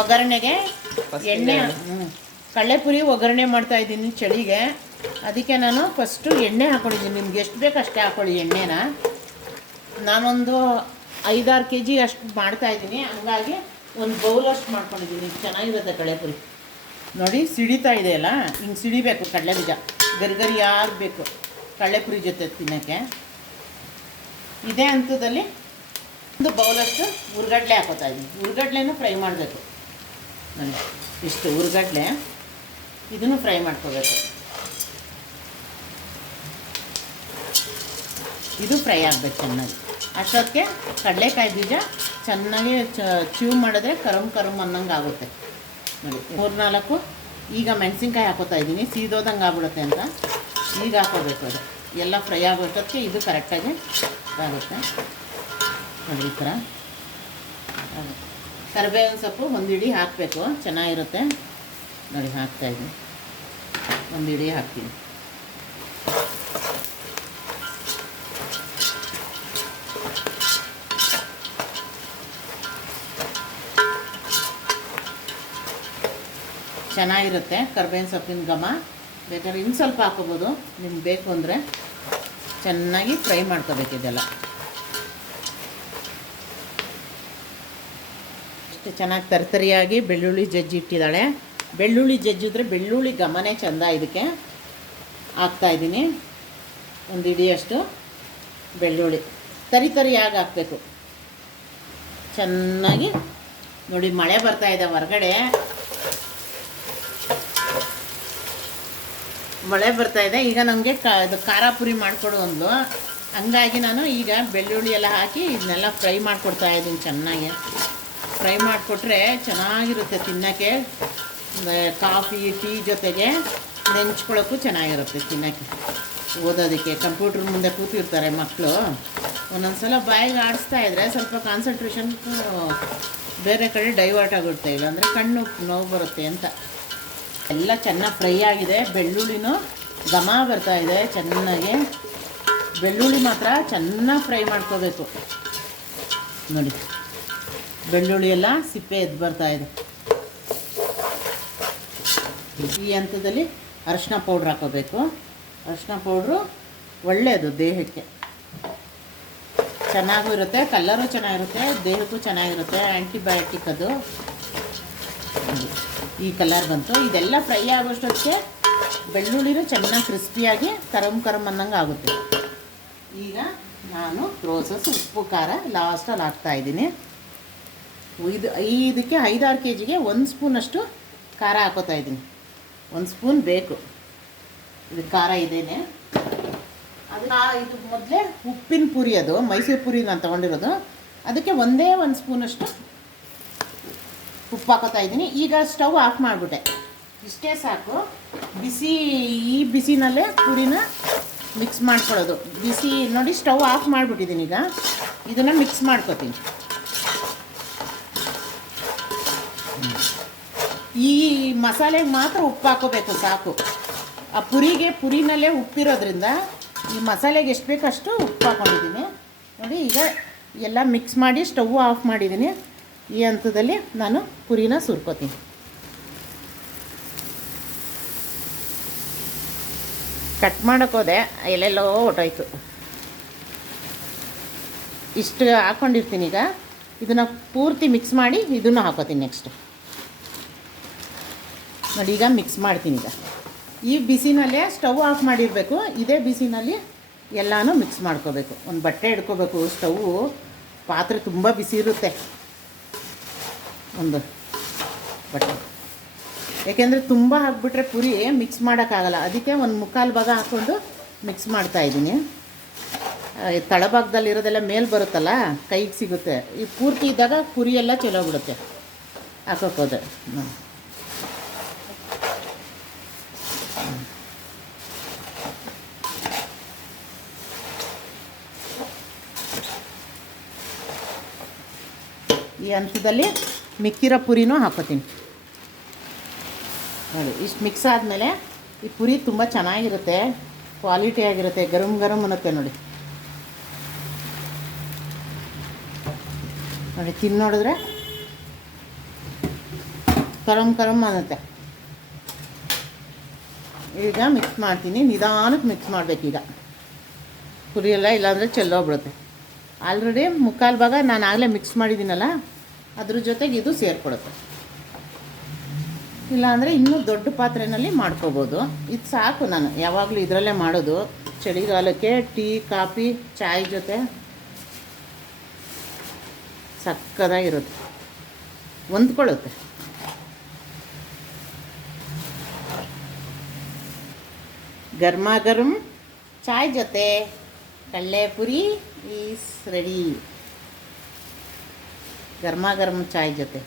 ಒಗ್ಗರಣೆಗೆ ಎಣ್ಣೆ ಕಡಲೆಪುರಿ ಒಗ್ಗರಣೆ ಮಾಡ್ತಾಯಿದ್ದೀನಿ ಚಳಿಗೆ. ಅದಕ್ಕೆ ನಾನು ಫಸ್ಟು ಎಣ್ಣೆ ಹಾಕ್ಕೊಂಡಿದ್ದೀನಿ. ನಿಮ್ಗೆ ಎಷ್ಟು ಬೇಕು ಅಷ್ಟೇ ಹಾಕ್ಕೊಳ್ಳಿ ಎಣ್ಣೆನ. ನಾನೊಂದು 5-6 kg ಅಷ್ಟು ಮಾಡ್ತಾಯಿದ್ದೀನಿ. ಹಂಗಾಗಿ ಒಂದು ಬೌಲಷ್ಟು ಮಾಡ್ಕೊಂಡಿದ್ದೀನಿ. ಚೆನ್ನಾಗಿರುತ್ತೆ ಕಡಲೆಪುರಿ. ನೋಡಿ ಸಿಡಿತಾ ಇದೆಯಲ್ಲ, ಹಿಂಗೆ ಸಿಡಿಬೇಕು ಕಡಲೆ ಬೀಜ. ಗರಿ ಆಗಬೇಕು ಕಡಲೆಪುರಿ ಜೊತೆ ತಿನ್ನೋಕ್ಕೆ. ಇದೇ ಹಂತದಲ್ಲಿ ಒಂದು ಬೌಲಷ್ಟು ಹುರ್ಗಡ್ಲೆ ಹಾಕೋತಾ ಇದ್ದೀನಿ. ಹುರ್ಗಡ್ಲೆನೂ ಫ್ರೈ ಮಾಡಬೇಕು. ನೋಡಿ ಇಷ್ಟು ಹುರ್ಗಡ್ಲೆ, ಇದನ್ನು ಫ್ರೈ ಮಾಡ್ಕೋಬೇಕು. ಇದು ಫ್ರೈ ಆಗಬೇಕು ಚೆನ್ನಾಗಿ. ಅಷ್ಟೊತ್ತಿಗೆ ಕಡಲೆಕಾಯಿ ಬೀಜ ಚೆನ್ನಾಗಿ ಚೀವ್ ಮಾಡಿದ್ರೆ ಕರಮ್ ಅನ್ನಂಗೆ ಆಗುತ್ತೆ. ನೋಡಿ 3-4 ಈಗ ಮೆಣಸಿನ್ಕಾಯಿ ಹಾಕೋತಾ ಇದ್ದೀನಿ. ಸೀದೋದಂಗೆ ಆಗ್ಬಿಡುತ್ತೆ ಅಂತ ಈಗ ಹಾಕೋಬೇಕು. ಅದು ಎಲ್ಲ ಫ್ರೈ ಆಗೋಷ್ಟೊತ್ತಿಗೆ ಇದು ಕರೆಕ್ಟಾಗಿ ಆಗುತ್ತೆ. ನೋಡಿ ಈ ಥರ ಕರಿಬೇವಿನ ಸೊಪ್ಪು ಒಂದು ಹಿಡಿ ಹಾಕಬೇಕು, ಚೆನ್ನಾಗಿರುತ್ತೆ. ನೋಡಿ ಹಾಕ್ತಾಯಿದ್ದೀನಿ, ಒಂದು ಹಿಡಿ ಹಾಕ್ತೀನಿ. ಚೆನ್ನಾಗಿರುತ್ತೆ ಕರಿಬೇವಿನ ಸೊಪ್ಪಿನ ಘಮ. ಬೇಕಾದ್ರೆ ಇನ್ನು ಸ್ವಲ್ಪ ಹಾಕೋಬೋದು ನಿಮ್ಗೆ ಬೇಕು ಅಂದರೆ. ಚೆನ್ನಾಗಿ ಫ್ರೈ ಮಾಡ್ಕೋಬೇಕು ಇದೆಲ್ಲ. ಎಷ್ಟು ಚೆನ್ನಾಗಿ ತರಿತರಿಯಾಗಿ ಬೆಳ್ಳುಳ್ಳಿ ಜಜ್ಜಿ ಇಟ್ಟಿದ್ದಾಳೆ. ಬೆಳ್ಳುಳ್ಳಿ ಜಜ್ಜಿದ್ರೆ ಬೆಳ್ಳುಳ್ಳಿ ಘಮನೇ ಚೆಂದ. ಇದಕ್ಕೆ ಹಾಕ್ತಾಯಿದ್ದೀನಿ ಒಂದು ಹಿಡಿಯಷ್ಟು ಬೆಳ್ಳುಳ್ಳಿ. ತರಿಯಾಗಿ ಹಾಕಬೇಕು ಚೆನ್ನಾಗಿ. ನೋಡಿ ಮಳೆ ಬರ್ತಾಯಿದೆ ಹೊರಗಡೆ, ಮಳೆ ಬರ್ತಾಯಿದೆ. ಈಗ ನಮಗೆ ಇದು ಖಾರ ಪುರಿ ಮಾಡಿಕೊಡು ಅಂದು. ಹಂಗಾಗಿ ನಾನು ಈಗ ಬೆಳ್ಳುಳ್ಳಿ ಎಲ್ಲ ಹಾಕಿ ಇದನ್ನೆಲ್ಲ ಫ್ರೈ ಮಾಡಿಕೊಡ್ತಾಯಿದ್ದೀನಿ. ಚೆನ್ನಾಗಿ ಫ್ರೈ ಮಾಡಿಕೊಟ್ರೆ ಚೆನ್ನಾಗಿರುತ್ತೆ ತಿನ್ನೋಕ್ಕೆ. ಕಾಫಿ ಟೀ ಜೊತೆಗೆ ನೆಂಚ್ಕೊಳ್ಳೋಕ್ಕೂ ಚೆನ್ನಾಗಿರುತ್ತೆ ತಿನ್ನೋಕ್ಕೆ. ಓದೋದಕ್ಕೆ ಕಂಪ್ಯೂಟ್ರ್ ಮುಂದೆ ಕೂತಿರ್ತಾರೆ ಮಕ್ಕಳು. ಒಂದೊಂದು ಸಲ ಬಾಯಿಗೆ ಆಡಿಸ್ತಾಯಿದ್ರೆ ಸ್ವಲ್ಪ ಕಾನ್ಸಂಟ್ರೇಷನ್ ಬೇರೆ ಕಡೆ ಡೈವರ್ಟ್ ಆಗುತ್ತೆ. ಇಲ್ಲಾಂದರೆ ಕಣ್ಣು ನೋವು ಬರುತ್ತೆ ಅಂತ. ಎಲ್ಲ ಚೆನ್ನಾಗಿ ಫ್ರೈ ಆಗಿದೆ. ಬೆಳ್ಳುಳ್ಳಿನೂ ಘಮ ಬರ್ತಾಯಿದೆ ಚೆನ್ನಾಗಿ. ಬೆಳ್ಳುಳ್ಳಿ ಮಾತ್ರ ಚೆನ್ನಾಗಿ ಫ್ರೈ ಮಾಡ್ಕೋಬೇಕು. ನೋಡಿ ಬೆಳ್ಳುಳ್ಳಿ ಎಲ್ಲ ಸಿಪ್ಪೆ ಎದ್ದು ಬರ್ತಾಯಿದೆ. ಈ ಹಂತದಲ್ಲಿ ಅರಿಶಿನ ಪೌಡ್ರ್ ಹಾಕೋಬೇಕು. ಅರಿಶಿನ ಪೌಡ್ರು ಒಳ್ಳೆಯದು ದೇಹಕ್ಕೆ, ಚೆನ್ನಾಗೂ ಇರುತ್ತೆ, ಕಲ್ಲರು ಚೆನ್ನಾಗಿರುತ್ತೆ, ದೇಹಕ್ಕೂ ಚೆನ್ನಾಗಿರುತ್ತೆ. ಆ್ಯಂಟಿಬಯೋಟಿಕ್ ಅದು. ಈ ಕಲರ್ ಬಂತು. ಇದೆಲ್ಲ ಫ್ರೈ ಆಗೋಷ್ಟೊತ್ತಿಗೆ ಬೆಳ್ಳುಳ್ಳಿನೂ ಚೆನ್ನಾಗಿ ಕ್ರಿಸ್ಪಿಯಾಗಿ ಕರಮ್ ಅನ್ನಂಗೆ ಆಗುತ್ತೆ. ಈಗ ನಾನು ಪ್ರೋಸೆಸ್ ಉಪ್ಪು ಖಾರ ಲಾಸ್ಟಲ್ಲಿ ಹಾಕ್ತಾಯಿದ್ದೀನಿ. ಇದಕ್ಕೆ 5-6 kgಗೆ 1 ಸ್ಪೂನಷ್ಟು ಖಾರ ಹಾಕೋತಾ ಇದ್ದೀನಿ. 1 ಸ್ಪೂನ್ ಬೇಕು. ಇದು ಖಾರ ಇದೇನೆ. ಇದು ಮೊದಲೇ ಉಪ್ಪಿನ ಪುರಿ, ಅದು ಮೈಸೂರು ಪುರಿ ನಾನು ತೊಗೊಂಡಿರೋದು. ಅದಕ್ಕೆ ಒಂದೇ 1 ಸ್ಪೂನಷ್ಟು ಉಪ್ಪು ಹಾಕೋತಾ ಇದ್ದೀನಿ. ಈಗ ಸ್ಟವ್ ಆಫ್ ಮಾಡಿಬಿಟ್ಟೆ. ಇಷ್ಟೇ ಸಾಕು. ಈ ಬಿಸಿನಲ್ಲೇ ಪುರಿನ ಮಿಕ್ಸ್ ಮಾಡ್ಕೊಳ್ಳೋದು. ಬಿಸಿ ನೋಡಿ ಸ್ಟವ್ ಆಫ್ ಮಾಡಿಬಿಟ್ಟಿದ್ದೀನಿ. ಈಗ ಇದನ್ನು ಮಿಕ್ಸ್ ಮಾಡ್ಕೊತೀನಿ. ಈ ಮಸಾಲೆಗೆ ಮಾತ್ರ ಉಪ್ಪು ಹಾಕೋಬೇಕು ಸಾಕು. ಆ ಪುರಿನಲ್ಲೇ ಉಪ್ಪಿರೋದ್ರಿಂದ ಈ ಮಸಾಲೆಗೆ ಎಷ್ಟು ಬೇಕು ಅಷ್ಟು ಉಪ್ಪು ಹಾಕ್ಕೊಂಡಿದ್ದೀನಿ. ನೋಡಿ ಈಗ ಎಲ್ಲ ಮಿಕ್ಸ್ ಮಾಡಿ ಸ್ಟವ್ ಆಫ್ ಮಾಡಿದ್ದೀನಿ. ಈ ಹಂತದಲ್ಲಿ ನಾನು ಪುರಿನ ಸುರ್ಕೋತೀನಿ. ಕಟ್ ಮಾಡೋಕ್ಕೋದೆ ಎಲ್ಲೆಲ್ಲೋ ಹೊಟ್ಟೋಯ್ತು. ಇಷ್ಟು ಹಾಕ್ಕೊಂಡಿರ್ತೀನಿ. ಈಗ ಇದನ್ನು ಪೂರ್ತಿ ಮಿಕ್ಸ್ ಮಾಡಿ ಇದನ್ನು ಹಾಕೋತೀನಿ ನೆಕ್ಸ್ಟ್. ನೋಡಿ ಈಗ ಮಿಕ್ಸ್ ಮಾಡ್ತೀನಿ. ಈಗ ಈ ಬಿಸಿನಲ್ಲೇ ಸ್ಟವ್ ಆಫ್ ಮಾಡಿರಬೇಕು. ಇದೇ ಬಿಸಿನಲ್ಲಿ ಎಲ್ಲನೂ ಮಿಕ್ಸ್ ಮಾಡ್ಕೋಬೇಕು. ಒಂದು ಬಟ್ಟೆ ಹಿಡ್ಕೋಬೇಕು. ಸ್ಟವ್ವು ಪಾತ್ರೆ ತುಂಬ ಬಿಸಿ ಇರುತ್ತೆ. ಒಂದು ಬಟ್ಟೆ, ಏಕೆಂದರೆ ತುಂಬ ಹಾಕ್ಬಿಟ್ರೆ ಪುರಿ ಮಿಕ್ಸ್ ಮಾಡೋಕ್ಕಾಗಲ್ಲ. ಅದಕ್ಕೆ ಒಂದು 3/4 ಭಾಗ ಹಾಕ್ಕೊಂಡು ಮಿಕ್ಸ್ ಮಾಡ್ತಾಯಿದ್ದೀನಿ. ತಳಭಾಗದಲ್ಲಿರೋದೆಲ್ಲ ಮೇಲೆ ಬರುತ್ತಲ್ಲ, ಕೈಗೆ ಸಿಗುತ್ತೆ. ಈ ಪೂರ್ತಿ ಇದ್ದಾಗ ಪುರಿ ಎಲ್ಲ ಚಲೋ ಬಿಡುತ್ತೆ ಹಾಕೋಕೋದೆ. ಈ ಹಂತದಲ್ಲಿ ಮಿಕ್ಕಿರೋ ಪುರಿನೂ ಹಾಕೋತೀನಿ. ನೋಡಿ ಇಷ್ಟು ಮಿಕ್ಸ್ ಆದಮೇಲೆ ಈ ಪುರಿ ತುಂಬ ಚೆನ್ನಾಗಿರುತ್ತೆ, ಕ್ವಾಲಿಟಿ ಆಗಿರುತ್ತೆ, ಗರಂ ಅನ್ನುತ್ತೆ. ನೋಡಿ ನೋಡಿ ತಿನ್ನೋಡಿದ್ರೆ ಕರಮ್ ಕರಮ್ ಅನ್ನತ್ತೆ. ಈಗ ಮಿಕ್ಸ್ ಮಾಡ್ತೀನಿ, ನಿಧಾನಕ್ಕೆ ಮಿಕ್ಸ್ ಮಾಡಬೇಕೀಗ. ಹುರಿಯಲ್ಲ, ಇಲ್ಲಾಂದರೆ ಚೆಲ್ಲೋಗ್ಬಿಡುತ್ತೆ. ಆಲ್ರೆಡಿ ಮುಕ್ಕಾಲು ಭಾಗ ನಾನು ಆಗಲೇ ಮಿಕ್ಸ್ ಮಾಡಿದ್ದೀನಲ್ಲ, ಅದ್ರ ಜೊತೆಗೆ ಇದು ಸೇರಿಕೊಡುತ್ತೆ. ಇಲ್ಲಾಂದರೆ ಇನ್ನೂ ದೊಡ್ಡ ಪಾತ್ರೆಯಲ್ಲಿ ಮಾಡ್ಕೋಬೋದು. ಇದು ಸಾಕು, ನಾನು ಯಾವಾಗಲೂ ಇದರಲ್ಲೇ ಮಾಡೋದು. ಚಳಿಗಾಲಕ್ಕೆ ಟೀ, ಕಾಫಿ, ಚಾಯ್ ಜೊತೆ ಸಕ್ಕತ್ತಾಗಿರುತ್ತೆ, ಹೊಂದ್ಕೊಳ್ಳುತ್ತೆ. ಗರ್ಮಾ ಗರಂ ಚಾಯ್ ಜೊತೆ ಕಡಲೆಪುರಿ ಈಸ್ ರೆಡಿ. ಗರ್ಮಾ ಗರಂ ಚಾಯ್ ಜೊತೆ